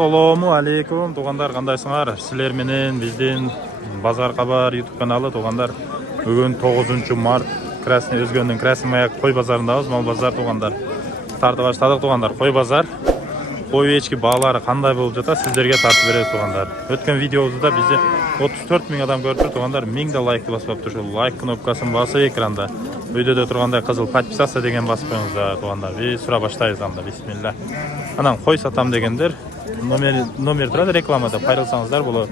Assalomu alaykum tuğanlar, qandaysыңар? Sizler menen биздин Базар Кабар YouTube kanalı tuğanlar. Бүгүн 9 март Красный Өзгөндүн Красный Маяк кой базарындабыз. Мал базар туğanдар. Тартып баштадык туğандар. Кой базар. Кой эчки баалары кандай болуп жата сиздерге тартып беребиз туğандар. Өткөн видеобузда бизди 34 000 адам көрүптүр туğандар. 1000 да лайкты басып аптыр. Ошол лайк кнопкасын басып экранда видеодо тургандай кызыл подписаться деген басып коюңуздар туğanдар. Биз сура баштайбыз анда. Бисмилла. Анан кой сатам дегендер номер турат рекламада пайрылсаңыздар болот.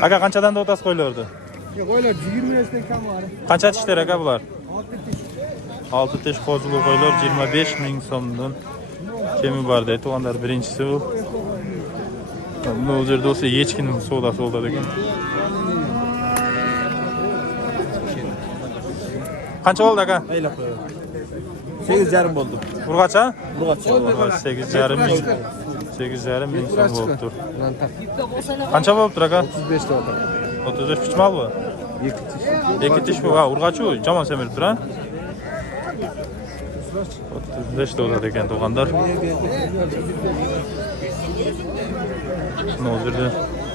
Ага, канчадан да отасыз койлорду? Koylar 20 yaşından kam var. Канча тиштер ага булар? 6 6 тиш козулуу койлор 25 000 сомдон кеми бар дейт. Тугандар биринчиси бул. Бул жерде болсо эчкинин соодасы болду деген. Канча болду ага? Aylak koylar. 8,5 boldu. Ургача? Burgaç. 8,5 миң. 8,5 миң сом болуптур. Lan tak. Канча болуптур ага? 35 de otar. 35 пич малбы? 2 tiş. 2 тиш бу, ургачу жаман семириптир, а? 35 да болот экен тугандар. Мына жерде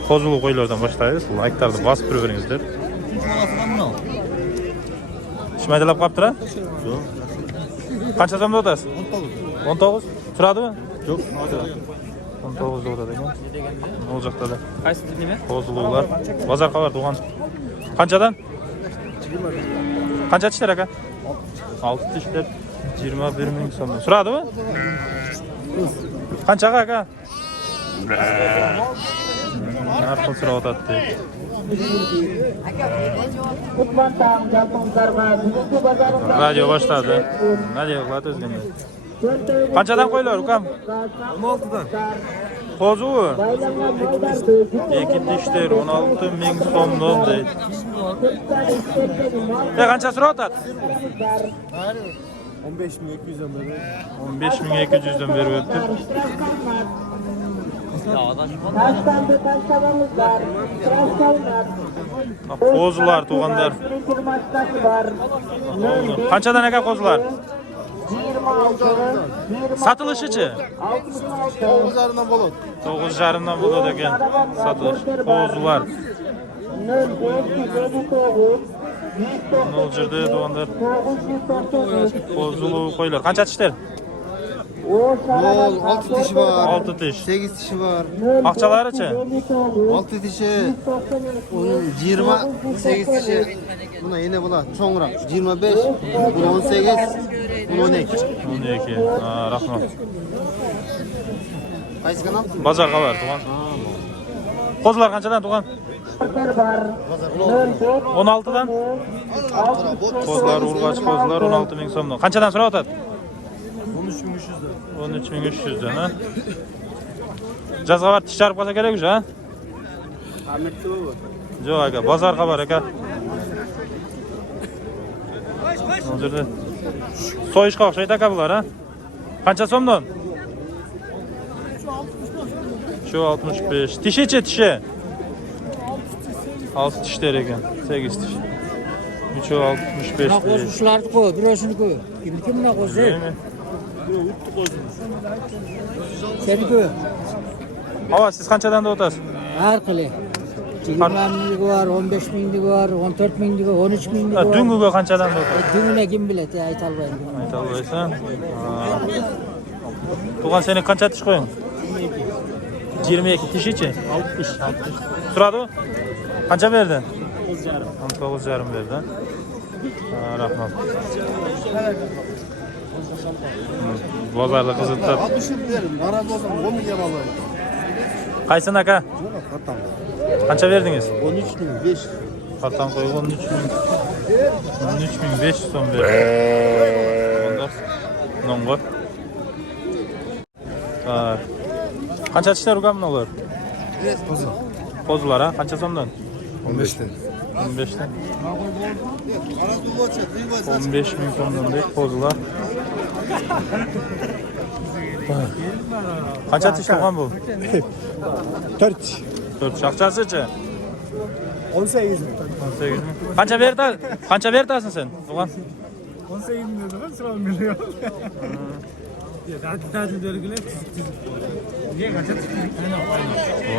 козулуу койлордон баштайбыз. Лайктарды басып тура бериңиздер. Шымайдалап калыптыр, а? Жок. Канча сомдо атасыз? 19. Турадыбы? Жок. 19 да болот экен. Бул жакта да Кайсы неме? козулуулар. Базар Кабар туган. Канчадан? 20. Канча тиштер ага? 6 тиштер 21 000 сом. Сурадыбы? Канчага ага? Наркын сурап атат дейт. Радио баштады. Радио кылат өзгөнө. Канчадан койлор укам? 16'dan. Козуу? 2 тиштер 16 000 сомдон дейт. Канча сурап атат? 15.200'den beri. 15.200'den beri öttür. Kozular tuğanlar. Kançadan aka kozular? 26'dan. Satılışıcı? 9'larından bolot. 9,5'dan buldu eken satılış. Kozular. Ne olacakdı tuğanlar? Kozulu koyular. Kança tişler? Bol 6 dişi var. 6 tiş. 8 dişi var. Akçaları çe? 6 dişi. Onun 28 dişi. Buna yine bula çoğurak. 25. Buna 18. Buna 12. 12. Rahmat. Qaysı kanal? Bazar Kabar tuğan. Kozular kançadan tuğan? 16'dan. Kozular, urgaç kozular 16 000 somdan. Kançadan sonra atat? 13.300'den. 13.300'den ha. Жазга бар тиш жарып калса керек уже, а? Ahmetli baba. Жок aka, Базар Кабар aka. Бул жерде союшка окшойт aka булар, а? Канча сомдон? Şu 65. Tişi tişi. 6 tişler ekan. 8 tiş. 3 65. Qozuşlardı koy, birosini koy. Kimine qo'ysa? Seni koy. Ava siz qanchadan da o'tasiz? Har qili. 20 minglik var, 15 minglik var, 14 minglik var, 13 minglik var. Dunguga qanchadan da o'tasiz? Dunguna kim biladi, ayta olmayman. Ayta olmaysan. Tuğan seni qancha tish qo'ying? 22 tishichi? 60. Turadi? Qancha berdi? 19,5 berdi. Rahmat. Bozorda qiziqib. 60 verin. Naraz olsam 10 milyon alayım. Qaysin aka? Katam. Qancha berdingiz? 13.500. Qattan qo'yib 13.500 so'm berdi. Nongo. Qancha tishlar ukam bular? Qo'zilar, ha? Qancha so'mdan? 15'ten. 15'ten. 15 000 so'mdan deb qo'zilar. Qancha tish turgan bu? 4. 4 shaqchasichi? 18 mi? 18 mi? Qancha berdasin sen? Turgan? 18 mi dedi ben sıra milyon.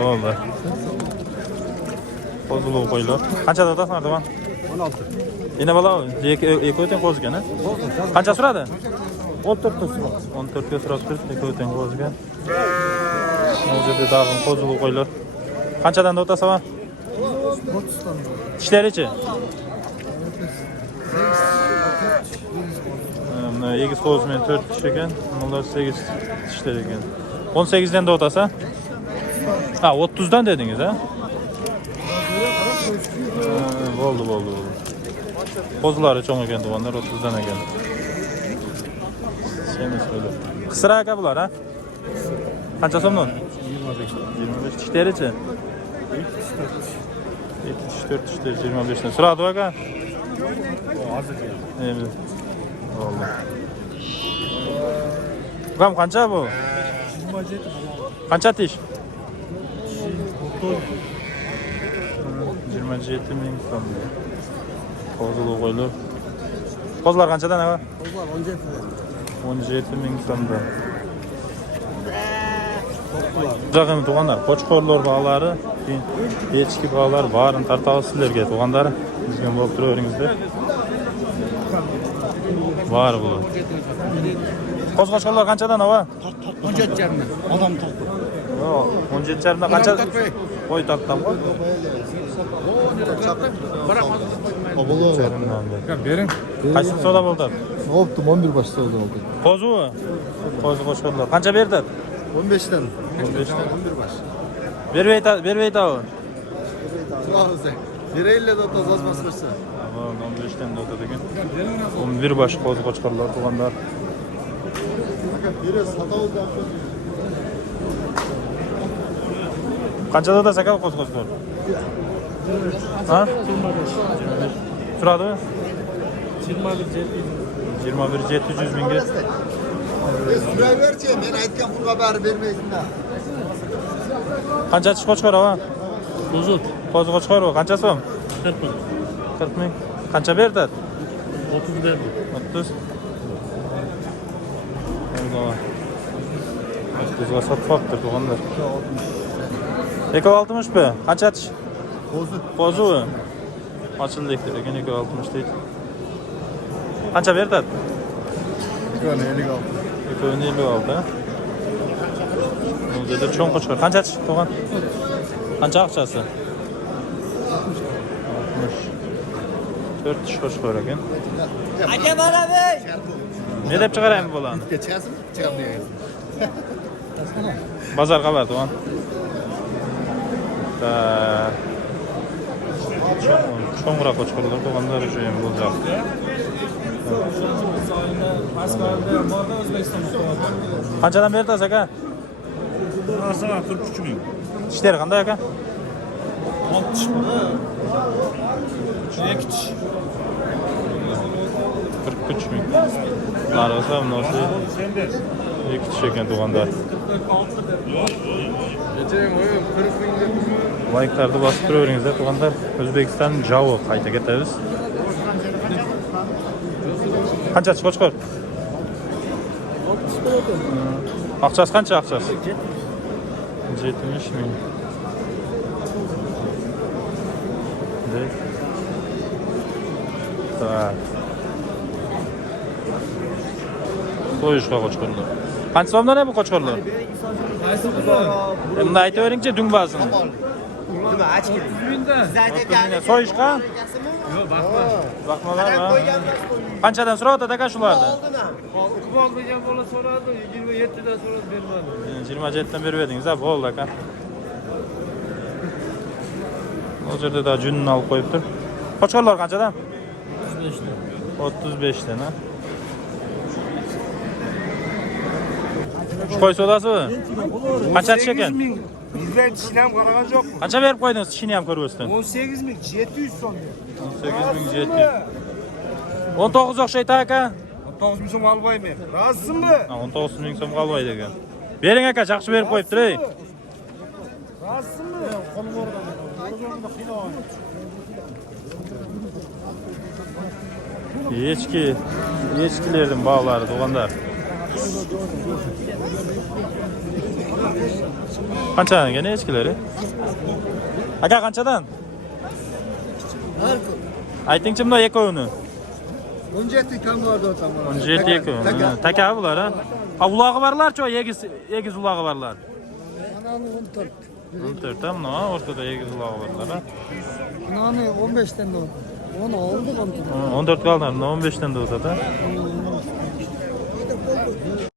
Oldu. Kozulu koylar. Qancha otasın Erdoğan? 16. Yine bala iki öten koz ekan. Qancha suradi? 14 ta so'rab. 14 ga surapti, iki öten koz ekan. Bu yerda dag'im kozulu koylar. Qanchadan otasi va? 30 ta. Tishlarichi? Mana 8 koz men 4 tish ekan. Bunlar 8 tishlar ekan. 18 dan da otasi? Ha, 30 dan dedingiz, ha? Bo'ldi. Kozlari cho'ng ekan, tuvanlar 30 dan ekan. Semiz böyle. Qisra aka bular, ha? Qancha so'mdan? 25 tishlarichi? 4 tishlar 25 dan. Suradi aka? Hozir. Endi. Bo'ldi. Qam qancha bu? 27. Qancha tish? 27 ming so'm. Kozulu qo'ylar. Kozlar qanchadan aka? Kozlar 17 ta. 17 ming so'mdan. Jaqin tuğanlar, qo'chqorlar bog'lari, keyin echki bog'lari barini tartamiz sizlarga tuğanlar. Bizga bo'lib turaveringizlar. Var bu. Qo'chqorlar qanchadan ava? 17 jarmi. Odam taqdi. Yo'q, 17 jarmdan qancha? Qo'y taqtab qo'y. Bering. Qaysi soda bo'ldi? Optim 11 bosh savdo oldi. Qo'zuvi. Qo'chqorlar qancha berdi? 15 dan. 15 dan. 11 bosh. Bermaydi o. To'g'ri. Beraylar da tozmasmasa. 15 dan o'tadi ekan. 11 bosh qo'chqorlar tuğanlar. Biri satavdan. Qanchada da saka qo'chqor? Ha? 25. Turadi? 21 700 mingga. Suraverchi, men aytgan pulga barib bermaysiz-da. Qancha tish qo'chqor ava? Qo'chqor qancha so'm? 40 ming. 40 ming. Qancha berdi? 30 berdi. 30. Eyvallah. 30 ga sotibdir tuğanlar. Eko 60 be. Qancha tish? Qo'zuvi. Ochildik ekan, eko 60 deydi. Qancha berdi? 56. Eko 56. Bu yerda cho'ng qo'chqor. Qancha tish tuğan? Qancha aqchasi? 60. 4 tish qo'chqor ekan. Aka bana bey. Ne deb chiqaraymi bo'lani? Chiqasizmi? Chiqam deysiz. Bozorga bor tuğan. Cho'ngroq qo'chqorlar tuğanlar uchun ham bo'ladi. Qanchadan berdingiz aka? Aslında 43 ming. Ishlar qanday aka? 60 ming. 2 tish. 43 ming. Narxi ham nosi. 2 tish ekan tuğanlar. Like'larni bosib turaveringizlar tuğanlar. O'zbekiston Javo qayta ketamiz. Qancha tish qo'chqor? Aqchasi qancha aqchasi? 70 ming. Tak. Qo'yishga qo'chqorlar. Qancha so'mdan bu qo'chqorlar? Endi aytaveringchi dungbasini. Nima achki? So'yishqa? Yo'q, bakma. Bakmalar ha. Qanchadan so'radi aka shularni? Quvol degan bola so'radi, 27 dan so'radi bermadi. 27 dan berib edingiz, ha, bo'ldi aka. O yerda da junni olib qo'yibdi. Qo'chqorlar qanchadan? 35 dan. 35 dan, ha. Qo'y sodasimi? Qancha tish ekan? Bizden tishlam qaragan yo'qmi? Qancha berib qo'ydingiz tishini ham ko'rib 18 ming 700 so'm. 18700. 19 o'xshaydi aka. 19 ming so'm olmayman. Rozisizmi? 19 ming so'm qolmaydi ekan. Bering aka, yaxshi berib qo'yibdi. Rozisizmi? Echkilerden bağları tuğanlar. Qanchadan gene echkileri? Aka qanchadan? Aytingchi bunday ekkovini. 17 kam vardı o tamam. 17 ekov. Taka bular ha. Ha ulog'i barlar-chi, egiz ulog'i barlar. Ananı 14. 14 ha, mana o'rtada egiz ulog'i barlar ha. Ananı 15'ten de oldu. Onu oldu 14. 14 kaldı, 15'ten de o'tadi.